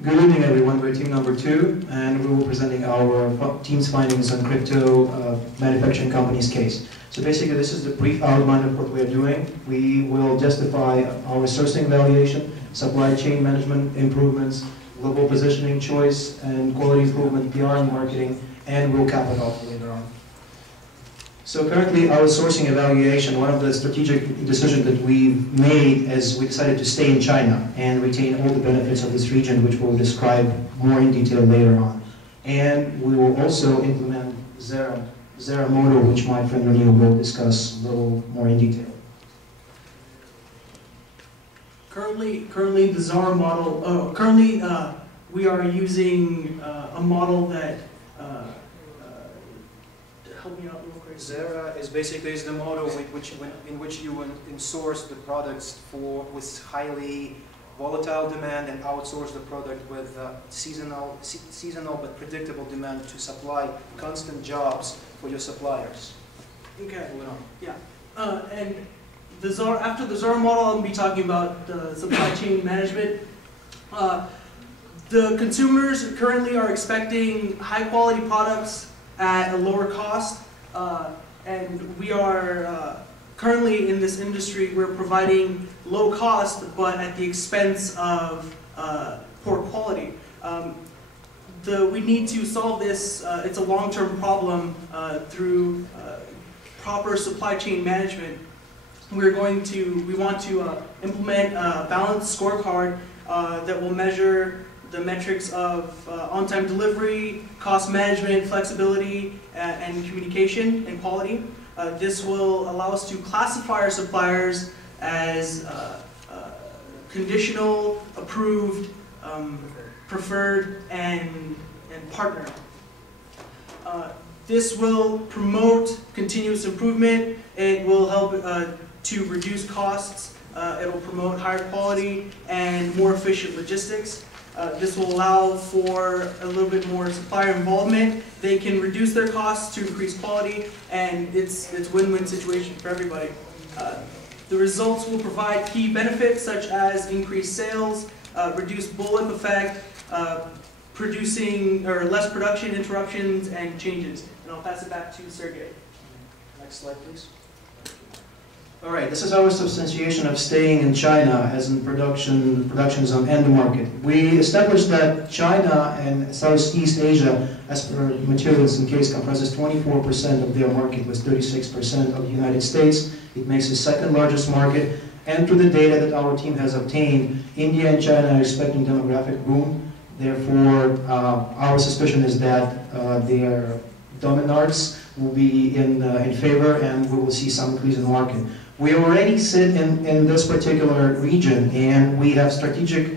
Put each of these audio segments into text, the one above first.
Good evening, everyone. We're team number 2, and we will be presenting our team's findings on crypto manufacturing company's case. So basically, this is the brief outline of what we are doing. We will justify our sourcing evaluation, supply chain management improvements, global positioning choice, and quality improvement, PR and marketing, and we'll cap it off later on. So currently, our sourcing evaluation, one of the strategic decisions that we've made is we decided to stay in China and retain all the benefits of this region, which we'll describe more in detail later on. And we will also implement Zera model, which my friend Renew will discuss a little more in detail. Currently the Zara model, we are using a model that, help me out real quick. Zera is basically the model in which you source the products with highly volatile demand and outsource the product with seasonal but predictable demand to supply constant jobs for your suppliers. Okay. Yeah. And after the Zara model, I'll be talking about the supply chain management. The consumers currently are expecting high quality products at a lower cost, and we are currently in this industry, we're providing low cost but at the expense of poor quality. We need to solve this, it's a long-term problem through proper supply chain management. We want to implement a balanced scorecard that will measure the metrics of on-time delivery, cost management, flexibility, and communication and quality. This will allow us to classify our suppliers as conditional, approved, preferred, and partner. This will promote continuous improvement. It will help to reduce costs. It will promote higher quality and more efficient logistics. This will allow for a little bit more supplier involvement. They can reduce their costs to increase quality, and it's a win-win situation for everybody. The results will provide key benefits such as increased sales, reduced bullwhip effect, producing or less production interruptions and changes. And I'll pass it back to Sergey. Next slide, please. All right, this is our substantiation of staying in China as in production zone and the market. We established that China and Southeast Asia, as per materials in case, comprises 24% of their market, with 36% of the United States. It makes the second largest market. And through the data that our team has obtained, India and China are expecting demographic boom. Therefore, our suspicion is that their dominards will be in favor, and we will see some increase in the market. We already sit in this particular region, and we have strategic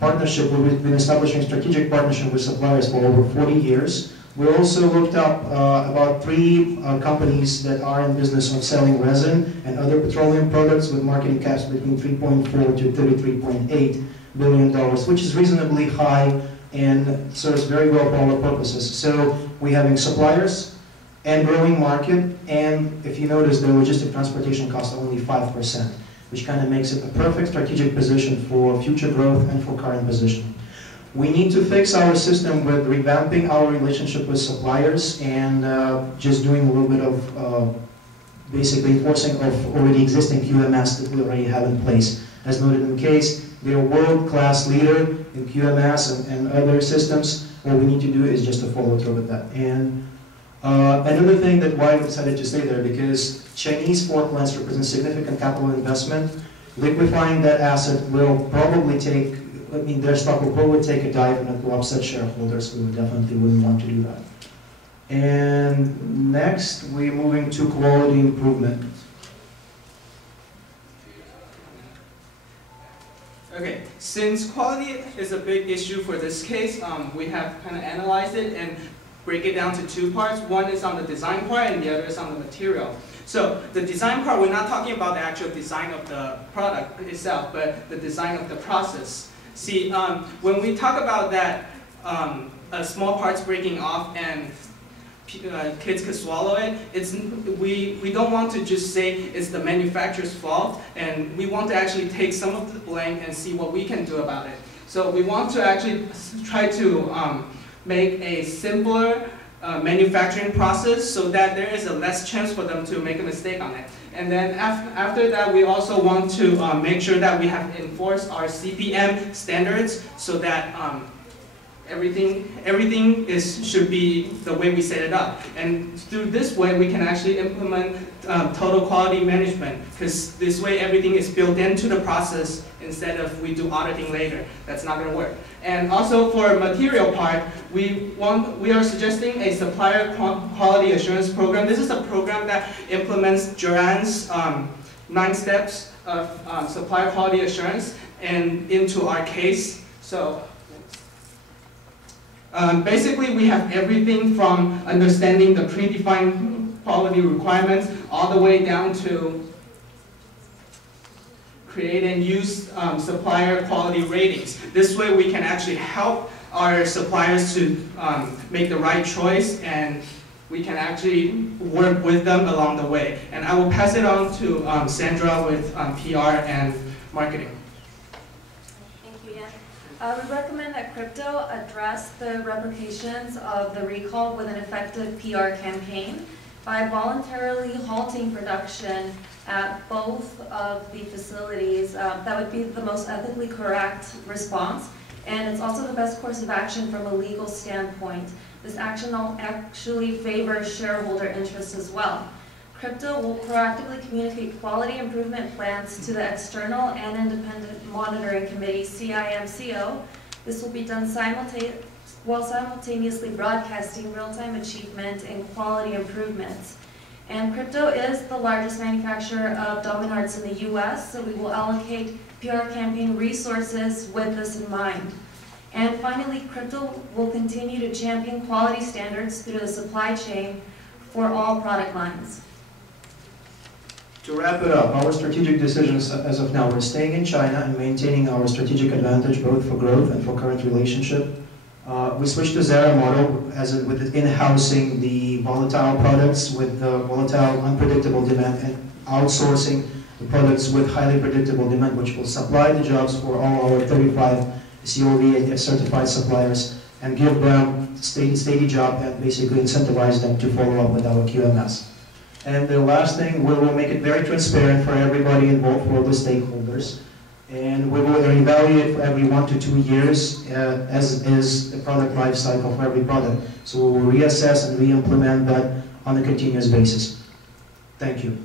partnership. We've been establishing strategic partnership with suppliers for over 40 years. We also looked up about 3 companies that are in business of selling resin and other petroleum products with market caps between $3.4 to $33.8 billion, which is reasonably high and serves very well for all our purposes. So we're having suppliers and growing market, and if you notice, the logistic transportation costs are only 5%, which kind of makes it a perfect strategic position for future growth and for current position. We need to fix our system with revamping our relationship with suppliers and just doing a little bit of basically enforcing of already existing QMS that we already have in place. As noted in the case, they're a world-class leader in QMS and other systems. What we need to do is just to follow through with that. And another thing that why we decided to stay there, because Chinese fork plants represent significant capital investment. Liquefying that asset will probably take, their stock will probably take a dive and it will upset shareholders. We definitely wouldn't want to do that. And next, we're moving to quality improvement. Okay, since quality is a big issue for this case, we have kind of analyzed it and break it down to 2 parts. One is on the design part and the other is on the material. So the design part, we're not talking about the actual design of the product itself, but the design of the process. See, when we talk about that small parts breaking off and kids could swallow it, we don't want to just say it's the manufacturer's fault, and we want to actually take some of the blame and see what we can do about it. So we want to actually try to make a simpler manufacturing process so that there is a less chance for them to make a mistake on it. And then after that, we also want to make sure that we have enforced our CPM standards so that everything should be the way we set it up. And through this way, we can actually implement total quality management, because this way everything is built into the process instead of we do auditing later. That's not going to work. And also for material part, we are suggesting a supplier quality assurance program. This is a program that implements Joanne's 9 steps of supplier quality assurance and into our case. So basically, we have everything from understanding the predefined quality requirements all the way down to create and use supplier quality ratings. This way we can actually help our suppliers to make the right choice, and we can actually work with them along the way. And I will pass it on to Sandra with PR and marketing. We recommend that crypto address the repercussions of the recall with an effective PR campaign by voluntarily halting production at both of the facilities. That would be the most ethically correct response, and it's also the best course of action from a legal standpoint. This action actually favors shareholder interests as well. Crypto will proactively communicate quality improvement plans to the External and Independent Monitoring Committee, CIMCO. This will be done while simultaneously broadcasting real-time achievement and quality improvements. And crypto is the largest manufacturer of diamond hearts in the US, so we will allocate PR campaign resources with this in mind. And finally, crypto will continue to champion quality standards through the supply chain for all product lines. To wrap it up, our strategic decisions as of now, we're staying in China and maintaining our strategic advantage both for growth and for current relationship. We switched to Zara model with in-housing the volatile products with the volatile, unpredictable demand, and outsourcing the products with highly predictable demand, which will supply the jobs for all our 35 COV certified suppliers and give them steady job and basically incentivize them to follow up with our QMS. And the last thing, we will make it very transparent for everybody involved, for all the stakeholders. And we will evaluate for every 1 to 2 years as is the product life cycle for every product. So we will reassess and re-implement that on a continuous basis. Thank you.